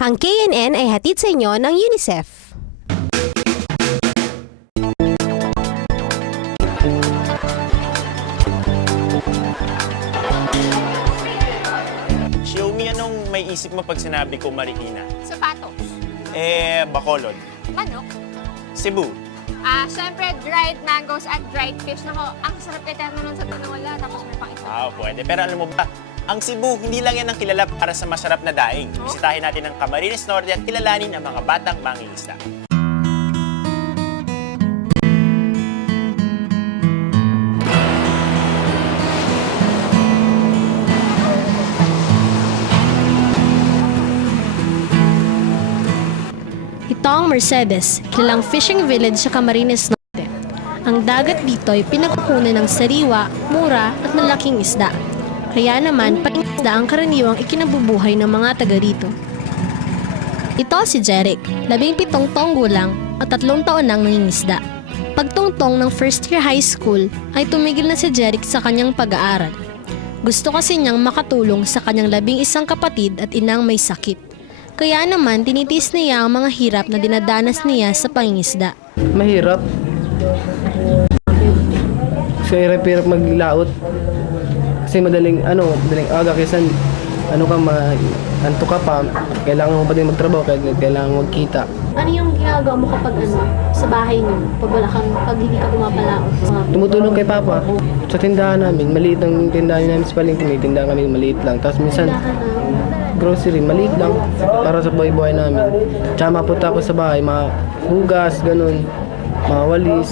Ang KNN ay hatid sa inyo ng UNICEF. Xiaomi, anong may isip mo pag sinabi ko Marikina? Sapatos. Bacolod. Manok. Cebu. Siyempre, dried mangoes at dried fish. Nako, ang sarap eterno nun sa tinola, tapos may pang ito. Pwede. Pero alam mo ba, ang Cebu, hindi lang yan ang kilala para sa masarap na daing. Bisitahin natin ang Camarines Norte at kilalanin ang mga batang mangingisda. Ito ang Mercedes, kilalang fishing village sa Camarines Norte. Ang dagat dito ay pinagkukunan ng sariwa, mura at malaking isda. Kaya naman, pangingisda ang karaniwang ikinabubuhay ng mga taga rito. Ito si Jeric, 17 taong gulang at 3 taon nang nangingisda. Pagtungtong ng first year high school ay tumigil na si Jeric sa kanyang pag-aaral. Gusto kasi niyang makatulong sa kanyang 11 kapatid at inang may sakit. Kaya naman, tinitiis niya ang mga hirap na dinadanas niya sa pangingisda. Mahirap. Kasi hirap maglaot. Kasi madaling aga kaysa anto ka pa, kailangan mo pa din magtrabaho, kailangan mo magkita. Ano yung ginagawa mo kapag sa bahay niyo, pag hindi ka pumapalaot? Tumutulong kay Papa sa tindahan namin. Maliit ang tindahan namin sa palengke, may tindahan kami maliit lang. Tapos minsan, grocery, maliit lang para sa buhay-buhay namin. Tsaka mapunta ako sa bahay, mga hugas, ganun, mga walis.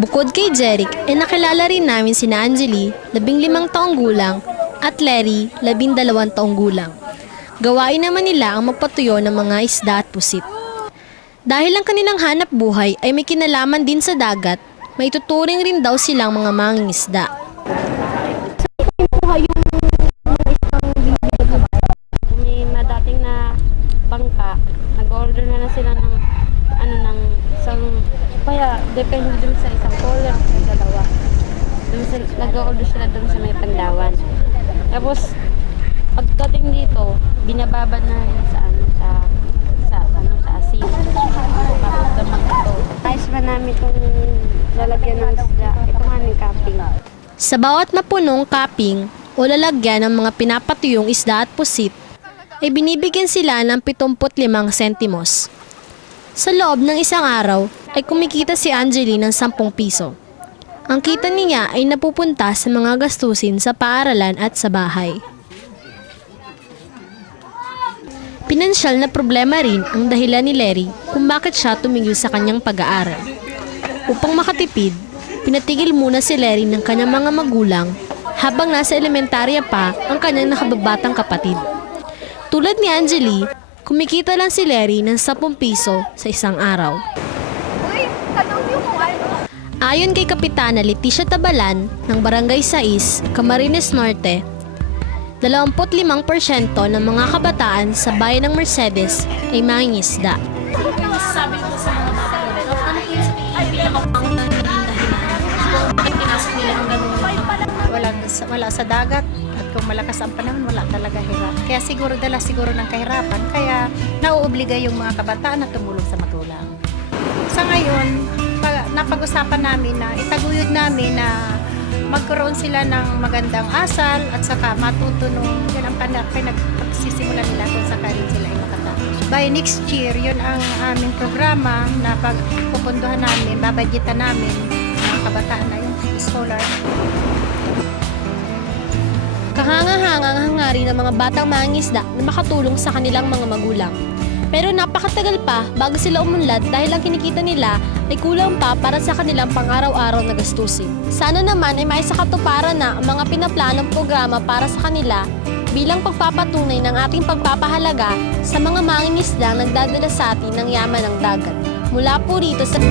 Bukod kay Jeric, nakilala rin namin sina Angeli, 15 taong gulang, at Larry, 12 taong gulang. Gawain naman nila ang magpatuyo ng mga isda at pusit. Dahil ang kanilang hanap buhay ay may kinalaman din sa dagat, may tuturing rin daw silang mga mangingisda. May madating na bangka, nag-order na sila ng isang, kaya depende dun sa isang collar o dalawa. Nag-order sila dun sa may Pandawan. Tapos pagdating dito, binababad na sa asin. Tapos damag ito. Ayos ba namin itong lalagyan ng isda? Ito nga ng capping. Sa bawat napunong cupping o lalagyan ng mga pinapatuyong isda at pusit, ay binibigyan sila ng 75 sentimos. Sa loob ng isang araw ay kumikita si Angeli ng 10 piso. Ang kita niya ay napupunta sa mga gastusin sa paaralan at sa bahay. Pinansyal na problema rin ang dahilan ni Larry kung bakit siya tumigil sa kanyang pag-aaral. Upang makatipid, pinatigil muna si Larry ng kanyang mga magulang habang nasa elementarya pa ang kanyang nakababatang kapatid. Tulad ni Angeli, kumikita lang si Larry ng 10 piso sa isang araw. Ayon kay Kapitana Leticia Tabalan ng Barangay 6, Camarines Norte, 25% ng mga kabataan sa bayan ng Mercedes ay mangingisda. Sabi ko sa mga bata, ano yung pinakapangunan dahilan? Bakit pinasok nila ang ganun? Wala sa dagat at kung malakas ang panahon, wala talaga hirap. Kaya dala siguro ng kahirapan, kaya nauobliga yung mga kabataan na tumulong sa magulang. Sa ngayon, napag-usapan namin na itaguyod namin na magkaroon sila ng magandang asal at saka matutunong yun ang pinagsisimula nila kung sakaling sila ay makatapos. By next year, yun ang aming programa na pagpupunduhan namin, babadgetan namin mga kabataan na yung scholar. Kahanga-hanga ang hangarin ng mga batang mangingisda na makatulong sa kanilang mga magulang. Pero napakatagal pa bago sila umunlad dahil ang kinikita nila ay kulang pa para sa kanilang pang-araw-araw na gastusin. Sana naman ay maisakatuparan na ang mga pinaplanong programa para sa kanila bilang pagpapatunay ng ating pagpapahalaga sa mga mangingisda nagdadala sa atin ng yaman ng dagat. Mula po rito sa